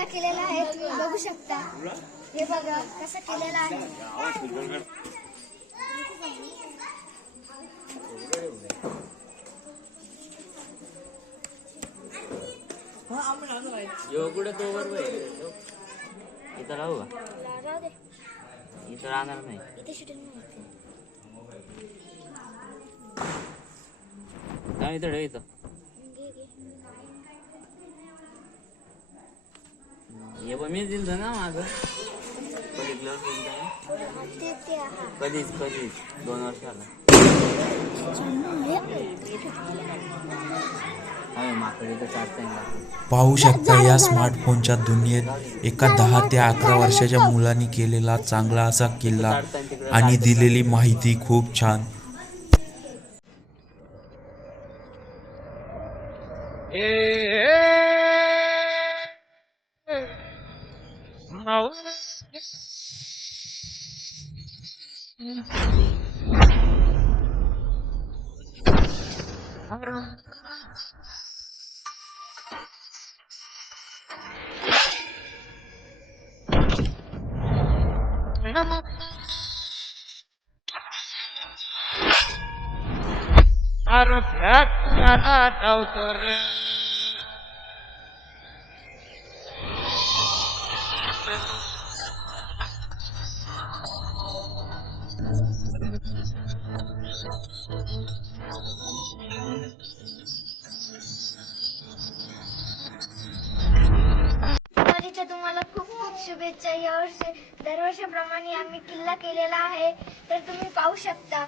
किल्ला केलेला आहे, तुम्ही बघू शकता. हे बघा कसं केलेलं आहे. इथं राहू का? इथं राहणार नाही. इथं इथं हे पण मीच दिलं ना माझं कधीच 2 वर्षाला. पाहू शकता या स्मार्टफोनच्या दुनियेत एका 10 ते 11 वर्षाच्या मुलांनी केलेला चांगला असा किल्ला आणि दिलेली माहिती खूप छान. तुम्हाला खूप खूप शुभेच्छा. यावर्षी दरवर्षीप्रमाणे आम्ही किल्ला केलेला आहे, तर तुम्ही पाहू शकता.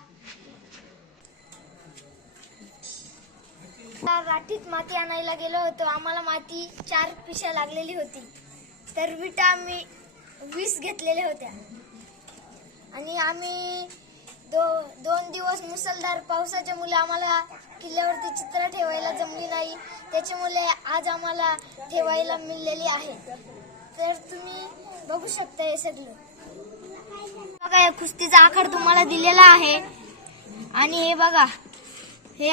राठीत माती आणायला गेलो होतो. आम्हाला माती 4 पिशा लागलेली होती, तर विटा आम्ही 20 घेतलेल्या होत्या. आणि आम्ही 2 दिवस मुसळधार पावसाच्या मुले आम्हाला किल्ल्यावरती चित्र ठेवायला जमली नाही, त्याच्यामुळे आज आम्हाला ठेवायला मिळालेली आहे. तर तुम्ही बघू शकता हे सगळं. बघा या कुस्तीचा आकार तुम्हाला दिलेला आहे. आणि हे बघा, हे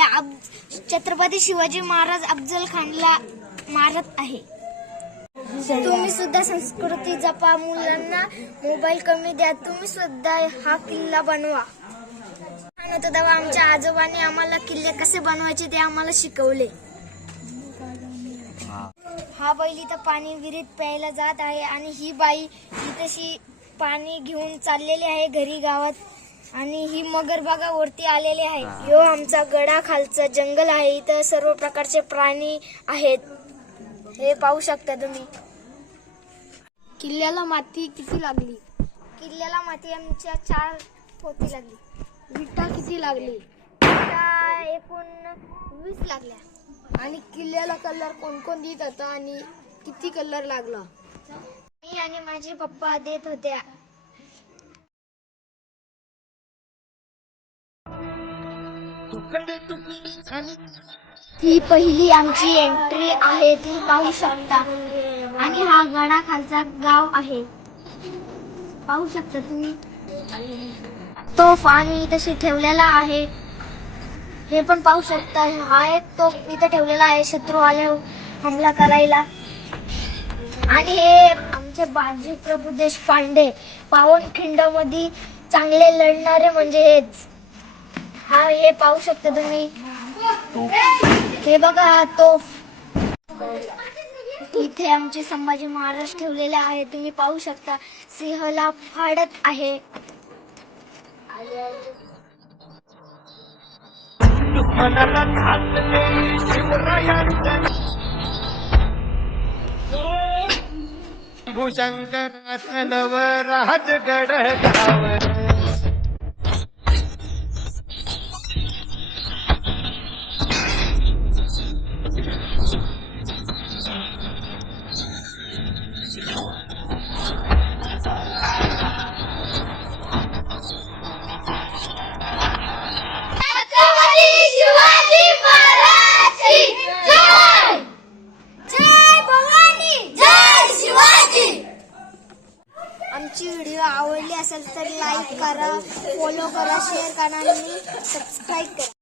छत्रपती शिवाजी महाराज अफजल खानला मारत आहे. तुम्ही सुद्धा संस्कृती जपा, मुलांना मोबाईल कमी द्या, तुम्ही सुद्धा हा किल्ला बनवा. तेव्हा आमच्या आजोबांनी आम्हाला किल्ले कसे बनवायचे ते आम्हाला शिकवले. हा बैल इथं पाणी विहिरीत प्यायला जात आहे आणि ही बाई इथशी पाणी घेऊन चाललेली आहे घरी गावात. आणि ही मगर बघा वरती आलेली आहे. ह्यो आमचा गडा खालचा जंगल आहे. इथं सर्व प्रकारचे प्राणी आहेत, हे पाहू शकता तुम्ही. किल्ल्याला माती किती लागली? किल्ल्याला माती आमच्या 4 पोती लागली. विटा किती लागली? विटा एकूण 20 लागल्या. आणि किल्ल्याला कलर कोण कोण देत होता आणि किती कलर लागला? मी आणि माझे पप्पा देत होते. ही पहिली आमची एंट्री आहे, ती पाहू शकता. आणि हा गडा खालचा गाव आहे, पाहू शकता तुम्ही. तोफ आणि तशी ठेवलेला आहे, हे पण पाहू शकता. हा एक तोफ इथं ठेवलेला आहे शत्रू आल्यावर हमला करायला. आणि हे आमचे बाजी प्रभू देशपांडे, पावनखिंड मध्ये चांगले लढणारे म्हणजे हेच. हा हे पाहू शकता तुम्ही. हे बघा हा तोफ. इथे आमचे संभाजी महाराज ठेवलेले आहे, तुम्ही पाहू शकता. सिंहाला फाडत आहे. भूशंकर राजगड गावर आमची व्हिडिओ आवडली असेल तर लाईक करा, फॉलो करा, शेअर करा आणि सबस्क्राईब करा.